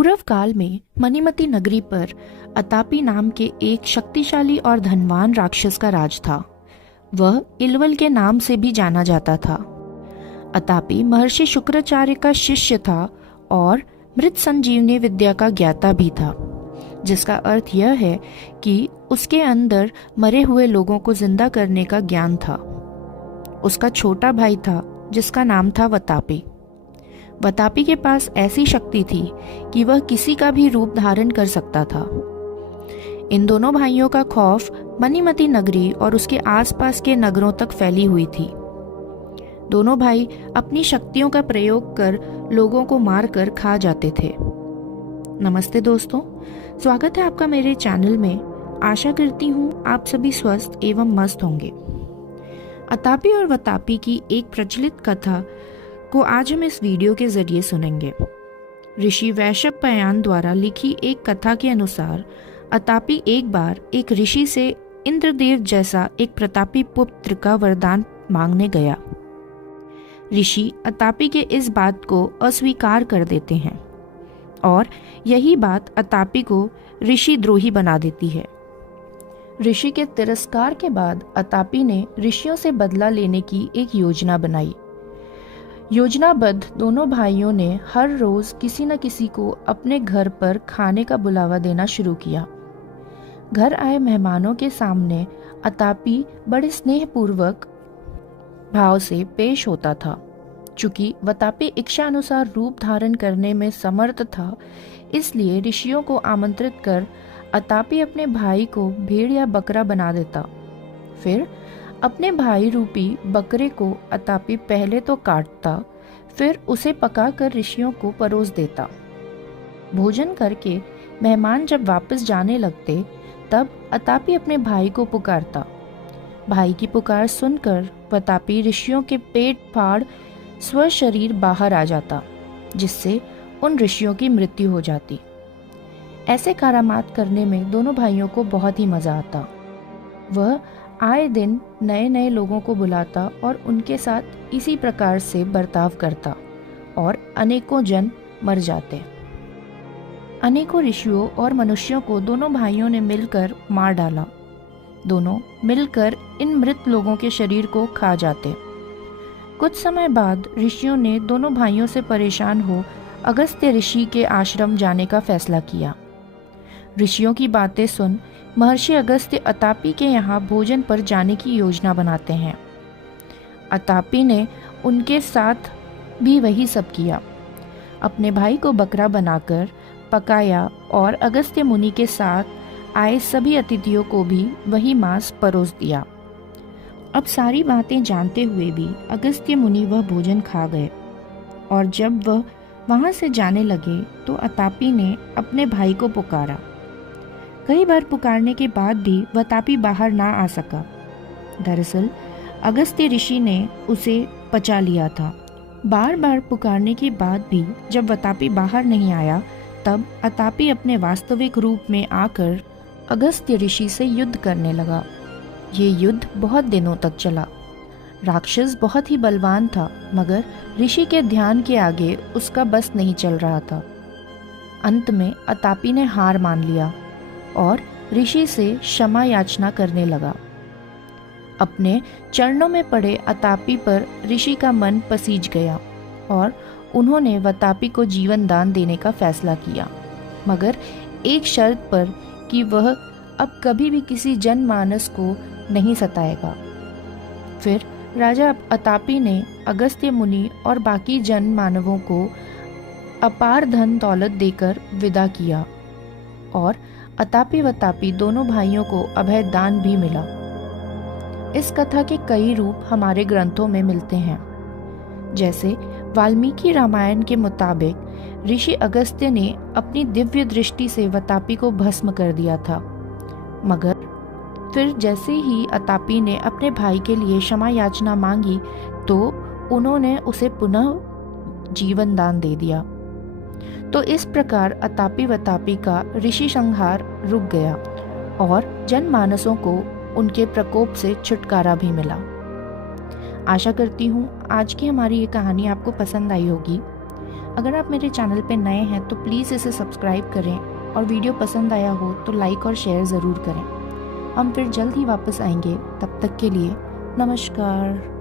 पूर्व काल में मणिमती नगरी पर अतापी नाम के एक शक्तिशाली और धनवान राक्षस का राज था। वह इलवल के नाम से भी जाना जाता था। अतापी महर्षि शुक्राचार्य का शिष्य था और मृत संजीवनी विद्या का ज्ञाता भी था, जिसका अर्थ यह है कि उसके अंदर मरे हुए लोगों को जिंदा करने का ज्ञान था। उसका छोटा भाई था जिसका नाम था वतापी। वतापी के पास ऐसी शक्ति थी कि वह किसी का भी रूप धारण कर सकता था। इन दोनों भाइयों का खौफ मणिमती नगरी और उसके आसपास के नगरों तक फैली हुई थी। दोनों भाई अपनी शक्तियों का प्रयोग कर लोगों को मारकर खा जाते थे। नमस्ते दोस्तों, स्वागत है आपका मेरे चैनल में। आशा करती हूँ आप सभी स्वस्थ एवं मस्त होंगे। अतापी और वतापी की एक प्रचलित कथा को आज हम इस वीडियो के जरिए सुनेंगे। ऋषि वैशंपायन द्वारा लिखी एक कथा के अनुसार अतापी एक बार एक ऋषि से इंद्रदेव जैसा एक प्रतापी पुत्र का वरदान मांगने गया। ऋषि अतापी के इस बात को अस्वीकार कर देते हैं और यही बात अतापी को ऋषि द्रोही बना देती है। ऋषि के तिरस्कार के बाद अतापी ने ऋषियों से बदला लेने की एक योजना बनाई। योजनाबद्ध दोनों भाइयों ने हर रोज किसी न किसी को अपने घर पर खाने का बुलावा देना शुरू किया। घर आए मेहमानों के सामने अतापी बड़े स्नेहपूर्वक भाव से पेश होता था। चूंकि वतापी इच्छा अनुसार रूप धारण करने में समर्थ था, इसलिए ऋषियों को आमंत्रित कर अतापी अपने भाई को भेड़ या बकरा बना देता। फिर अपने भाई रूपी बकरे को अतापी पहले तो काटता, फिर उसे पकाकर ऋषियों को परोस देता। भोजन करके मेहमान जब वापस जाने लगते, तब अतापी अपने भाई को पुकारता। भाई की पुकार सुनकर वतापी ऋषियों के पेट फाड़ स्वशरीर बाहर आ जाता, जिससे उन ऋषियों की मृत्यु हो जाती। ऐसे करामात करने में दोनों भाइयों को बहुत ही मजा आता। वह आए दिन नए नए लोगों को बुलाता और उनके साथ इसी प्रकार से बर्ताव करता और अनेकों जन मर जाते। अनेकों ऋषियों और मनुष्यों को दोनों भाइयों ने मिलकर मार डाला। दोनों मिलकर इन मृत लोगों के शरीर को खा जाते। कुछ समय बाद ऋषियों ने दोनों भाइयों से परेशान हो अगस्त्य ऋषि के आश्रम जाने का फैसला किया। ऋषियों की बातें सुन महर्षि अगस्त्य अतापी के यहाँ भोजन पर जाने की योजना बनाते हैं। अतापी ने उनके साथ भी वही सब किया। अपने भाई को बकरा बनाकर पकाया और अगस्त्य मुनि के साथ आए सभी अतिथियों को भी वही मांस परोस दिया। अब सारी बातें जानते हुए भी अगस्त्य मुनि वह भोजन खा गए और जब वह वहां से जाने लगे तो अतापी ने अपने भाई को पुकारा। कई बार पुकारने के बाद भी वतापी बाहर ना आ सका। दरअसल अगस्त्य ऋषि ने उसे पचा लिया था। बार बार पुकारने के बाद भी जब वतापी बाहर नहीं आया, तब अतापी अपने वास्तविक रूप में आकर अगस्त्य ऋषि से युद्ध करने लगा। ये युद्ध बहुत दिनों तक चला। राक्षस बहुत ही बलवान था, मगर ऋषि के ध्यान के आगे उसका बस नहीं चल रहा था। अंत में अतापी ने हार मान लिया और ऋषि से क्षमा याचना करने लगा। अपने चरणों में पड़े अतापी पर ऋषि का मन पसीज गया और उन्होंने वतापी को जीवन दान देने का फैसला किया, मगर एक शर्त पर कि वह अब कभी भी किसी जनमानस को नहीं सताएगा। फिर राजा अतापी ने अगस्त्य मुनि और बाकी जन मानवों को अपार धन दौलत देकर विदा किया और अतापी वतापी दोनों भाइयों को अभय दान भी मिला। इस कथा के कई रूप हमारे ग्रंथों में मिलते हैं। जैसे वाल्मीकि रामायण के मुताबिक ऋषि अगस्त्य ने अपनी दिव्य दृष्टि से वतापी को भस्म कर दिया था, मगर फिर जैसे ही अतापी ने अपने भाई के लिए क्षमा याचना मांगी तो उन्होंने उसे पुनः जीवन दान दे दिया। तो इस प्रकार अतापी वतापी का ऋषि संहार रुक गया और जनमानसों को उनके प्रकोप से छुटकारा भी मिला। आशा करती हूँ आज की हमारी ये कहानी आपको पसंद आई होगी। अगर आप मेरे चैनल पे नए हैं तो प्लीज़ इसे सब्सक्राइब करें और वीडियो पसंद आया हो तो लाइक और शेयर ज़रूर करें। हम फिर जल्द ही वापस आएंगे, तब तक के लिए नमस्कार।